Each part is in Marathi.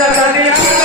Obrigado, caminhada.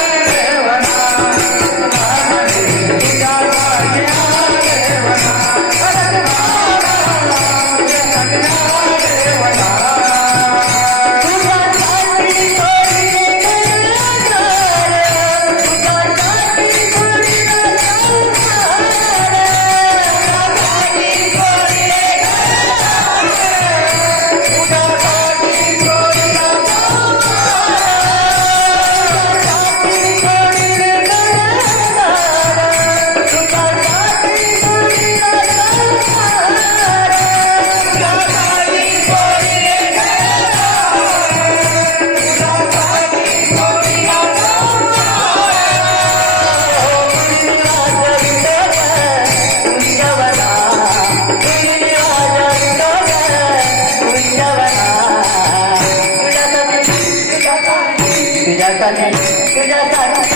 तुझ्यासाठी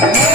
Yeah.